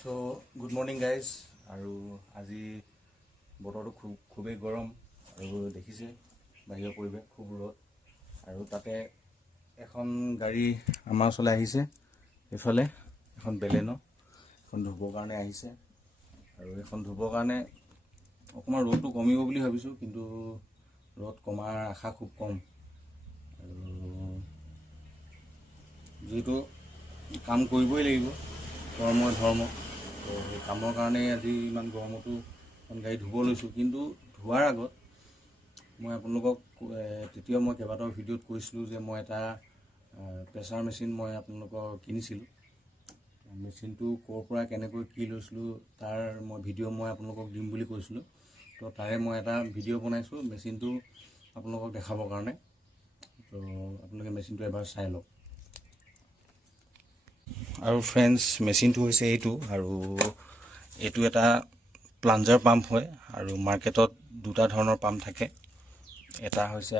So good morning guys. আৰু আজি বতৰটো খুবেই গৰম আৰু দেখিছে বাহিৰৰ পৰিৱেশ খুব ৰ'দ। আৰু তাতে এখন গাড়ী আমাৰ ওচৰলৈ আহিছে, এইফালে এখন বেলেনো, এখন ধুবৰ কাৰণে আহিছে। আৰু এইখন ধুবৰ কাৰণে অকণমান ৰ'দটো কমিব বুলি ভাবিছোঁ, কিন্তু ৰ'দ কমাৰ আশা খুব কম। আৰু যিহেতু কাম কৰিবই লাগিব, কৰ্মই ধৰ্ম, তো সেই কামৰ কাৰণে আজি ইমান গৰমতো এখন গাড়ী ধুব লৈছোঁ। কিন্তু ধোৱাৰ আগত মই আপোনালোকক তেতিয়া মই কেইবাটাও ভিডিঅ'ত কৈছিলোঁ যে মই এটা প্ৰেছাৰ মেচিন মই আপোনালোকক কিনিছিলোঁ। মেচিনটো ক'ৰ পৰা কেনেকৈ কি লৈছিলোঁ তাৰ ভিডিঅ' মই আপোনালোকক দিম বুলি কৈছিলোঁ। তো তাৰে মই এটা ভিডিঅ' বনাইছোঁ মেচিনটো আপোনালোকক দেখাবৰ কাৰণে। তো আপোনালোকে মেচিনটো এবাৰ চাই লওক। আৰু ফ্ৰেণ্ডছ, মেচিনটো হৈছে এইটো, আৰু এইটো এটা প্লাঞ্জাৰ পাম্প হয়। আৰু মাৰ্কেটত দুটা ধৰণৰ পাম্প থাকে। এটা হৈছে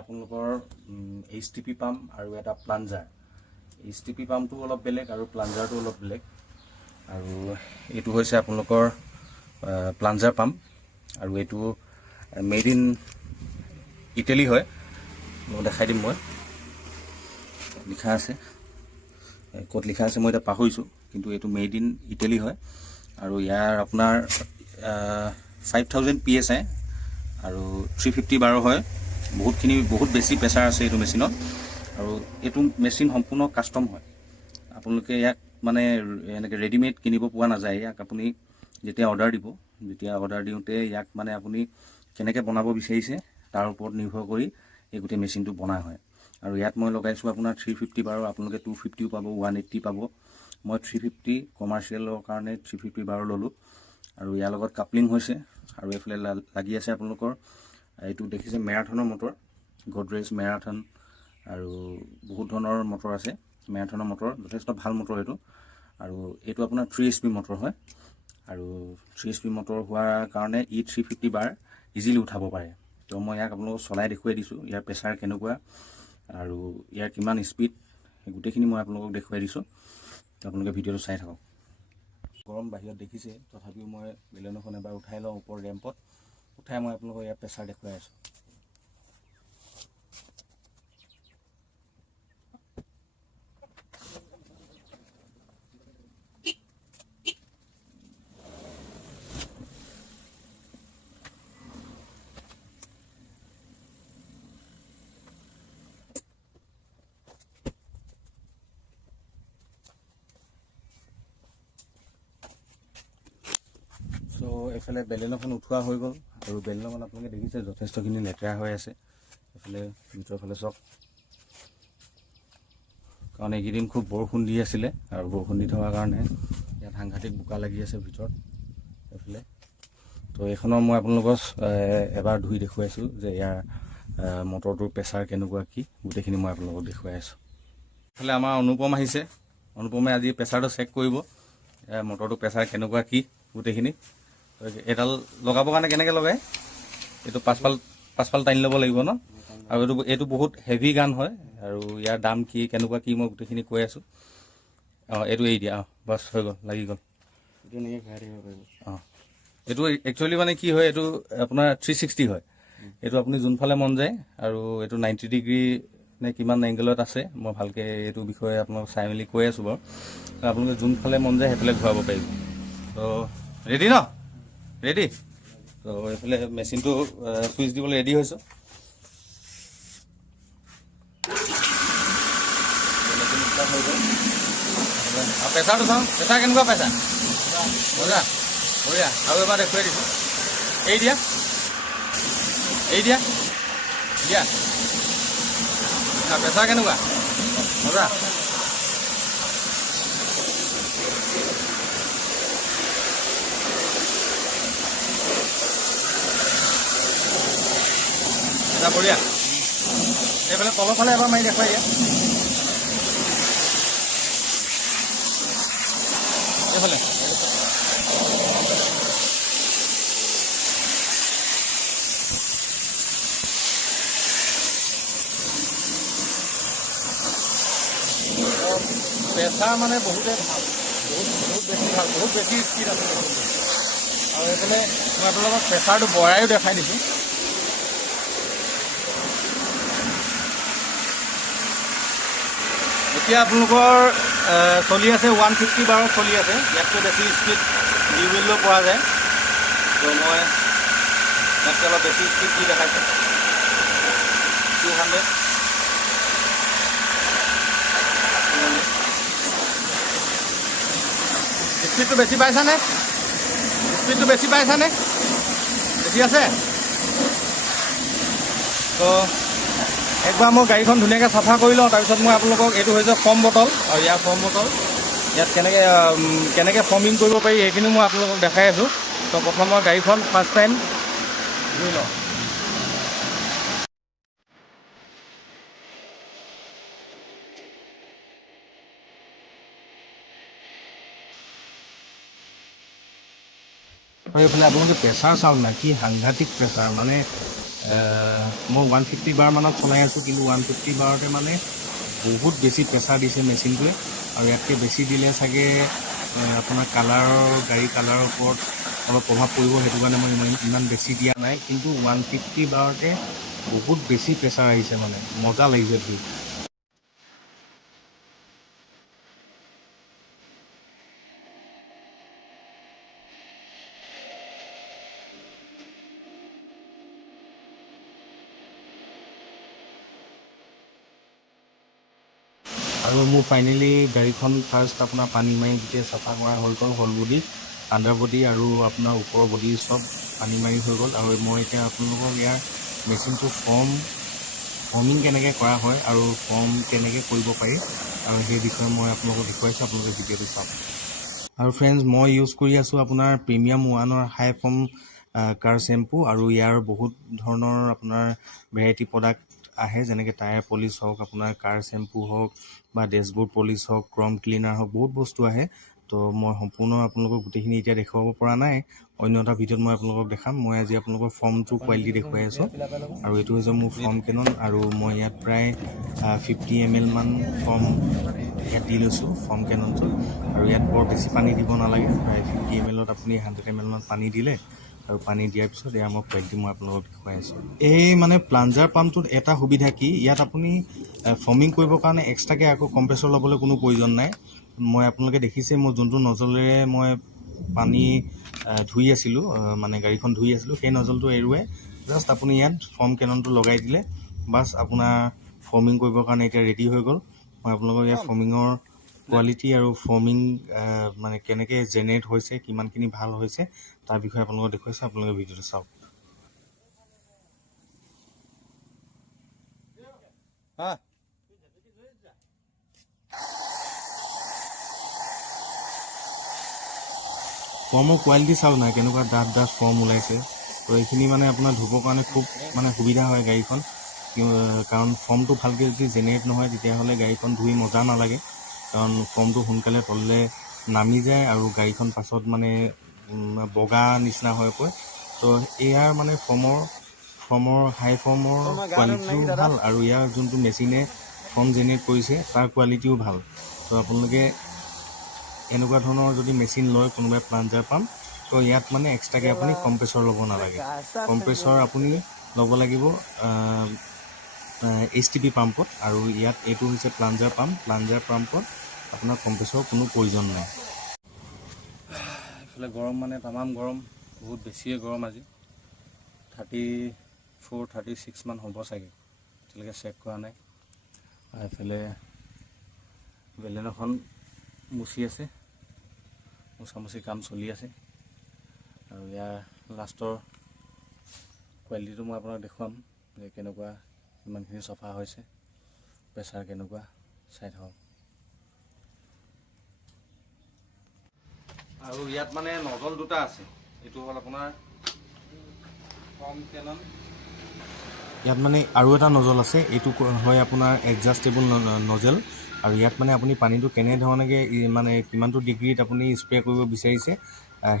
আপোনালোকৰ HTP পাম্প আৰু এটা প্লাঞ্জাৰ। HTP পাম্পটো অলপ বেলেগ আৰু প্লাঞ্জাৰটো অলপ বেলেগ। আৰু এইটো হৈছে আপোনালোকৰ প্লাঞ্জাৰ পাম্প, আৰু এইটো মেড ইন ইটালী হয়। মই দেখাই দিম, মই লিখা আছে, ক'ত লিখা আছে মই এতিয়া পাহৰিছোঁ, কিন্তু এইটো মেড ইন ইটালী হয়। আৰু ইয়াৰ আপোনাৰ 5000 PSI আৰু 350 বাৰ হয়। বহুত বেছি প্ৰেছাৰ আছে এইটো মেচিনত। আৰু এইটো মেচিন সম্পূৰ্ণ কাষ্টম হয়। আপোনালোকে ইয়াক মানে এনেকৈ ৰেডিমেড কিনিব পোৱা নাযায়। ইয়াক আপুনি যেতিয়া অৰ্ডাৰ দিওঁতে ইয়াক মানে আপুনি কেনেকৈ বনাব বিচাৰিছে তাৰ ওপৰত নিৰ্ভৰ কৰি এই গোটেই মেচিনটো বনা হয়। আৰু ইয়াত মই লগাইছোঁ আপোনাৰ 350 বাৰৰ, আপোনালোকে 250 পাব, 180 পাব। মই 350 কমাৰ্চিয়েলৰ কাৰণে 350 বাৰৰ ল'লোঁ। আৰু ইয়াৰ লগত কাপলিং হৈছে। আৰু এইফালে লাগি আছে আপোনালোকৰ এইটো দেখিছে মেৰাথনৰ মটৰ, গডৰেজ মেৰাথন, আৰু বহুত ধৰণৰ মটৰ আছে। মেৰাথনৰ মটৰ যথেষ্ট ভাল মটৰ এইটো। আৰু এইটো আপোনাৰ 3 HP মটৰ হয়। আৰু 3 HP মটৰ হোৱাৰ কাৰণে 350 বাৰ ইজিলি উঠাব পাৰে। তো মই ইয়াক আপোনালোকক চলাই দেখুৱাই দিছোঁ, ইয়াৰ প্ৰেছাৰ কেনেকুৱা আৰু ইয়াৰ কিমান স্পীড, গোটেইখিনি মই আপোনালোকক দেখুৱাই দিছোঁ। তো আপোনালোকে ভিডিঅ'টো চাই থাকক। গৰম বাহিৰত দেখিছে, তথাপিও মই বেলেনোখন এবাৰ উঠাই লওঁ ওপৰ ৰেম্পত, উঠাই মই আপোনালোকক ইয়াৰ প্ৰেছাৰ দেখুৱাই আছোঁ। চ' এইফালে বেলেনোখন উঠোৱা হৈ গ'ল। আৰু বেলেনোখন আপোনালোকে দেখিছে যথেষ্টখিনি লেতেৰা হৈ আছে। এইফালে ভিতৰৰ ফালে চাওক, কাৰণ এইকেইদিন খুব বৰষুণ দি আছিলে, আৰু বৰষুণ দি থকাৰ কাৰণে ইয়াত সাংঘাতিক বোকা লাগি আছে ভিতৰত এইফালে। তো এইখনৰ মই আপোনালোকক এবাৰ ধুই দেখুৱাইছোঁ যে ইয়াৰ মটৰটোৰ প্ৰেছাৰ কেনেকুৱা কি, গোটেইখিনি মই আপোনালোকক দেখুৱাই আছোঁ। এইফালে আমাৰ অনুপম আহিছে। অনুপমে আজি প্ৰেছাৰটো চেক কৰিব, মটৰটোৰ প্ৰেছাৰ কেনেকুৱা কি গোটেইখিনি। এডাল লগাবৰ কাৰণে কেনেকৈ লগায়, এইটো পাছফাল টানি ল'ব লাগিব ন। আৰু এইটো বহুত হেভি গান হয়। আৰু ইয়াৰ দাম কি কেনেকুৱা কি মই গোটেইখিনি কৈ আছোঁ। এইটো এৰি দিয়া, বাছ হৈ গ'ল, লাগি গ'ল। এইটো একচুৱেলি মানে কি হয়, এইটো আপোনাৰ 360 হয়। এইটো আপুনি যোনফালে মন যায়, আৰু এইটো 90 ডিগ্ৰী নে কিমান এংগেলত আছে, মই ভালকৈ এইটো বিষয়ে আপোনালোকক চাই মেলি কৈ আছোঁ বাৰু। আপোনালোকে যোনফালে মন যায় সেইফালে ঘূৰাব পাৰিব। তো ৰেডি ন, ৰেডি। তো এইফালে মেচিনটো চুইচ দিবলৈ ৰেডি হৈছোঁ। প্ৰেছাৰটো চাওঁ, প্ৰেছাৰ কেনেকুৱা পাইছা? মজা, বঢ়িয়া। আৰু এবাৰ দেখুৱাই দিছোঁ, এৰি দিয়া, এৰি দিয়া, দিয়া। প্ৰেছাৰ কেনেকুৱা? মজা। এটা বঢ়িয়া। এইফালে তলৰ ফালে এবাৰ মাৰি দেখুৱাই দিয়া, এইফালে। প্ৰেছাৰ মানে বহুতে ভাল, বহুত বেছি ভাল, বহুত বেছি স্পীড আছে আৰু এইফালে মই আপোনালোকক প্ৰেছাৰটো বঢ়াইও দেখাই দিছোঁ। এতিয়া আপোনালোকৰ চলি আছে 150 বাৰত চলি আছে, ইয়াতকৈ বেছি স্পীড দি বুলিলেও পোৱা যায়। তো মই ইয়াতকৈ অলপ বেছি স্পীড দি দেখাইছোঁ 200। স্পীডটো বেছি পাইছানে? স্পীডটো বেছি পাইছানে? বেছি আছে? তো একবাৰ মই গাড়ীখন ধুনীয়াকৈ চাফা কৰি লওঁ, তাৰপিছত মই আপোনালোকক, এইটো হৈছে ফৰ্ম বটল আৰু ইয়াৰ ফৰ্ম বটল, ইয়াত কেনেকৈ ফৰ্মিং কৰিব পাৰি সেইখিনিও মই আপোনালোকক দেখাই আছোঁ। তো প্ৰথম মই গাড়ীখন ফাৰ্ষ্ট টাইম ধুই লওঁ। আৰু এইফালে আপোনালোকে প্ৰেছাৰ চাওক না, কি সাংঘাতিক প্ৰেছাৰ। মানে মই 150 বাৰ মানত চলাই আছোঁ, কিন্তু 150 বাৰতে মানে বহুত বেছি প্ৰেছাৰ দিছে মেচিনটোৱে। আৰু ইয়াতকৈ বেছি দিলে চাগে আপোনাৰ গাড়ী কালাৰৰ ওপৰত অলপ প্ৰভাৱ পৰিব, সেইটো কাৰণে মই ইমান বেছি দিয়া নাই। কিন্তু 150 বাৰতে বহুত বেছি প্ৰেছাৰ আহিছে, মানে মজা লাগিছে ধুই। আৰু মোৰ ফাইনেলি গাড়ীখন ফাৰ্ষ্ট আপোনাৰ পানী মাৰি গোটেই চাফা কৰা হৈ গ'ল, হ'ল বডি, আণ্ডাৰ বডি আৰু আপোনাৰ ওপৰৰ বডি চব পানী মাৰি হৈ গ'ল। আৰু মই এতিয়া আপোনালোকক ইয়াৰ মেচিনটো ফৰ্মিং কেনেকৈ কৰা হয় আৰু ফৰ্ম কেনেকৈ কৰিব পাৰি আৰু সেই বিষয়ে মই আপোনালোকক দেখুৱাইছোঁ, আপোনালোকে ভিডিঅ'টো চাওক। আৰু ফ্ৰেণ্ডছ, মই ইউজ কৰি আছোঁ আপোনাৰ প্ৰিমিয়াম 1ৰ হাই ফৰ্ম কাৰ শ্বেম্পু, আৰু ইয়াৰ বহুত ধৰণৰ আপোনাৰ ভেৰাইটি প্ৰডাক্ট আহে, যেনেকৈ টায়াৰ পলিচ হওক, আপোনাৰ কাৰ শ্বেম্পু হওক বা ডেছবৰ্ড পলিচ হওক, ক্ৰম ক্লিনাৰ হওক, বহুত বস্তু আহে। তো মই সম্পূৰ্ণ আপোনালোকক গোটেইখিনি এতিয়া দেখুৱাব পৰা নাই, অন্য এটা ভিডিঅ'ত মই আপোনালোকক দেখাম। মই আজি আপোনালোকৰ ফৰ্মটো কোৱালিটি দেখুৱাই আছোঁ। আৰু এইটো হৈছে মোৰ ফৰ্ম কেনন, আৰু মই ইয়াত প্ৰায় 50 ml মান ফৰ্ম ইয়াত দি লৈছোঁ ফৰ্ম কেননটো। আৰু ইয়াত বৰ বেছি পানী দিব নালাগে, প্ৰায় 50 ml আপুনি 100 ml মান পানী দিলে, আৰু পানী দিয়াৰ পিছত এয়া মই কোৱালিটি মই আপোনালোকক দেখুৱাই আছোঁ। এই মানে প্লাঞ্জাৰ পাম্পটোত এটা সুবিধা কি, ইয়াত আপুনি ফৰ্মিং কৰিবৰ কাৰণে এক্সট্ৰাকৈ আকৌ কম্প্ৰেছৰ ল'বলৈ কোনো প্ৰয়োজন নাই। মই আপোনালোকে দেখিছে মই যোনটো নজলেৰে মই পানী ধুই আছিলোঁ, মানে গাড়ীখন ধুই আছিলোঁ, সেই নজলটো এৰুৱাই জাষ্ট আপুনি ইয়াত ফৰ্ম কেননটো লগাই দিলে, বাছ আপোনাৰ ফৰ্মিং কৰিবৰ কাৰণে এতিয়া ৰেডি হৈ গ'ল। মই আপোনালোকক ইয়াত ফৰ্মিঙৰ কোৱালিটি আৰু ফৰ্মিং মানে কেনেকৈ জেনেৰেট হৈছে, কিমানখিনি ভাল হৈছে তাৰ বিষয়ে আপোনালোকক দেখুৱাইছোঁ, আপোনালোকে ভিডিঅ'টো চাওক। ফৰ্মৰ কোৱালিটি চাওক নাই, কেনেকুৱা ডাঠ ফৰ্ম ওলাইছে। তো এইখিনি মানে আপোনাৰ ধুবৰ কাৰণে খুব মানে সুবিধা হয় গাড়ীখন, কাৰণ ফৰ্মটো ভালকৈ যদি জেনেৰেট নহয় তেতিয়াহ'লে গাড়ীখন ধুই মজা নালাগে, কাৰণ ফৰ্মটো সোনকালে তললৈ নামি যায় আৰু গাড়ীখন পাছত মানে বগা নিচিনা হৈ পৰে। তো ইয়াৰ মানে ফৰ্মৰ হাই ফৰ্মৰ কোৱালিটিও ভাল, আৰু ইয়াৰ যোনটো মেচিনে ফৰ্ম জেনেৰেট কৰিছে তাৰ কোৱালিটিও ভাল। তো আপোনালোকে এনেকুৱা ধৰণৰ যদি মেচিন লয় কোনোবাই প্লাঞ্জাৰ পাম্প, তো ইয়াত মানে এক্সট্ৰাকৈ আপুনি কম্প্ৰেছৰ ল'ব নালাগে। কম্প্ৰেছৰ আপুনি ল'ব লাগিব HTP পাম্পত, আৰু ইয়াত এইটো হৈছে প্লাঞ্জাৰ পাম্পত আপোনাৰ কম্প্ৰেছৰ কোনো প্ৰয়োজন নাই। এইফালে গৰম মানে তামাম গৰম, বহুত বেছিয়ে গৰম আজি, 34-36 মান হ'ব চাগে, এতিয়ালৈকে চেক কৰা নাই। এইফালে বেলেনখন মুচি আছে, মোচামুচি কাম চলি আছে। আৰু ইয়াৰ লাষ্টৰ কোৱালিটিটো মই আপোনাক দেখুৱাম যে কেনেকুৱা, কিমানখিনি চফা হৈছে, প্ৰেছাৰ কেনেকুৱা, চাই থাকক। আৰু ইয়াত মানে নজল দুটা আছে, এইটো হ'ল আপোনাৰ ফৰ্ম কেনন, ইয়াত মানে আৰু এটা নজল আছে, এইটো হয় আপোনাৰ এডজাষ্টেবল নজেল। আৰু ইয়াত মানে আপুনি পানীটো কেনেধৰণেকৈ মানে কিমানটো ডিগ্ৰীত আপুনি স্প্ৰে' কৰিব বিচাৰিছে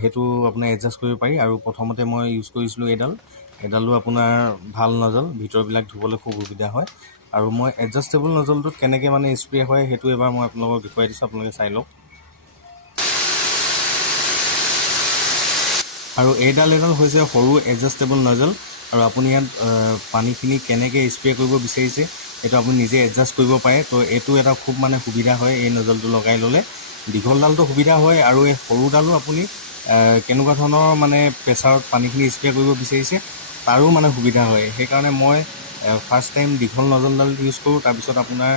সেইটো আপোনাৰ এডজাষ্ট কৰিব পাৰি। আৰু প্ৰথমতে মই ইউজ কৰিছিলোঁ এডালো আপোনাৰ ভাল নজল, ভিতৰবিলাক ধুবলৈ খুব সুবিধা হয়। আৰু মই এডজাষ্টেবল নজলটোত কেনেকৈ মানে স্প্ৰে হয় সেইটো এবাৰ মই আপোনালোকক দেখুৱাই দিছোঁ, আপোনালোকে চাই লওক। আৰু এডাল হৈছে সৰু এডজাষ্টেবল নজল, আৰু আপুনি ইয়াত পানীখিনি কেনেকৈ স্প্ৰে কৰিব বিচাৰিছে সেইটো আপুনি নিজে এডজাষ্ট কৰিব পাৰে। তো এইটো এটা খুব মানে সুবিধা হয়, এই নজলটো লগাই ল'লে। দীঘলডালটো সুবিধা হয়, আৰু এই সৰুডালো আপুনি কেনেকুৱা ধৰণৰ মানে প্ৰেছাৰত পানীখিনি স্প্ৰে কৰিব বিচাৰিছে তাৰো মানে সুবিধা হয়। সেইকাৰণে মই ফাৰ্ষ্ট টাইম দীঘল নজলডাল ইউজ কৰোঁ, তাৰপিছত আপোনাৰ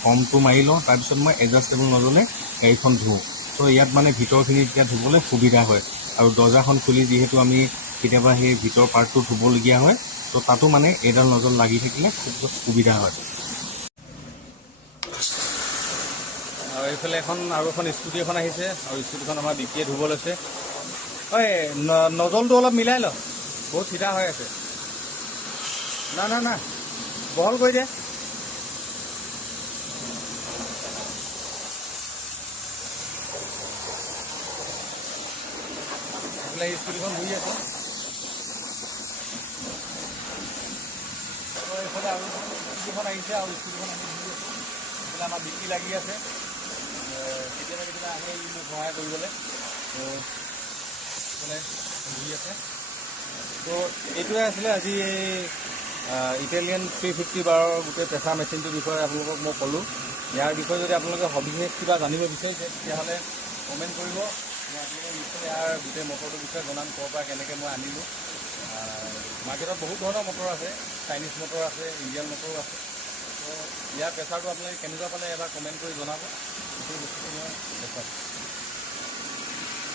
ফৰ্মটো মাৰি লওঁ, তাৰপিছত মই এডজাষ্টেবল নজলে গাড়ীখন ধুওঁ। ত' ইয়াত মানে ভিতৰখিনি এতিয়া ধুবলৈ সুবিধা হয়, আৰু দৰ্জাখন খুলি যিহেতু আমি কেতিয়াবা সেই ভিতৰ পাৰ্টটো ধুবলগীয়া হয়, ত' তাতো মানে এইডাল নজল লাগি থাকিলে খুব সুবিধা হয়। আৰু এইফালে আৰু এখন স্কুটি এখন আহিছে, আৰু স্কুটিখন আমাৰ বিকিয়ে ধুব লৈছে। ঐ নজলটো অলপ মিলাই ল, বহুত চিধা হৈ আছে। না বহল কৰি দে। এইফালে স্কুটিখন ধুই আছে। এইফালে আৰু স্কুটিখন আহিছে, আৰু স্কুটিখন আমি ধুই আছোঁ। এইফালে আমাৰ বিকি লাগি আছে, কেতিয়াবা আহে মোক সহায় কৰিবলৈ। এইফালে ধুই আছে। তো এইটোৱে আছিলে আজি এই ইটালিয়ান 350 বাৰৰ গোটেই প্ৰেছাৰ মেচিনটোৰ বিষয়ে আপোনালোকক মই ক'লোঁ। ইয়াৰ বিষয়ে যদি আপোনালোকে সবিশেষ কিবা জানিব বিচাৰিছে তেতিয়াহ'লে কমেণ্ট কৰিব, মই আপোনালোকক নিশ্চয় ইয়াৰ গোটেই মটৰটোৰ বিষয়ে জনাম, ক'ৰ পৰা কেনেকৈ মই আনিলোঁ। মাৰ্কেটত বহুত ধৰণৰ মটৰ আছে, চাইনিজ মটৰ আছে, ইণ্ডিয়ান মটৰো আছে। তো ইয়াৰ প্ৰেছাৰটো আপোনালোকে কেনেকুৱা পালে এবাৰ কমেণ্ট কৰি জনাব, গোটেই বস্তুটো মই দেখুৱাম।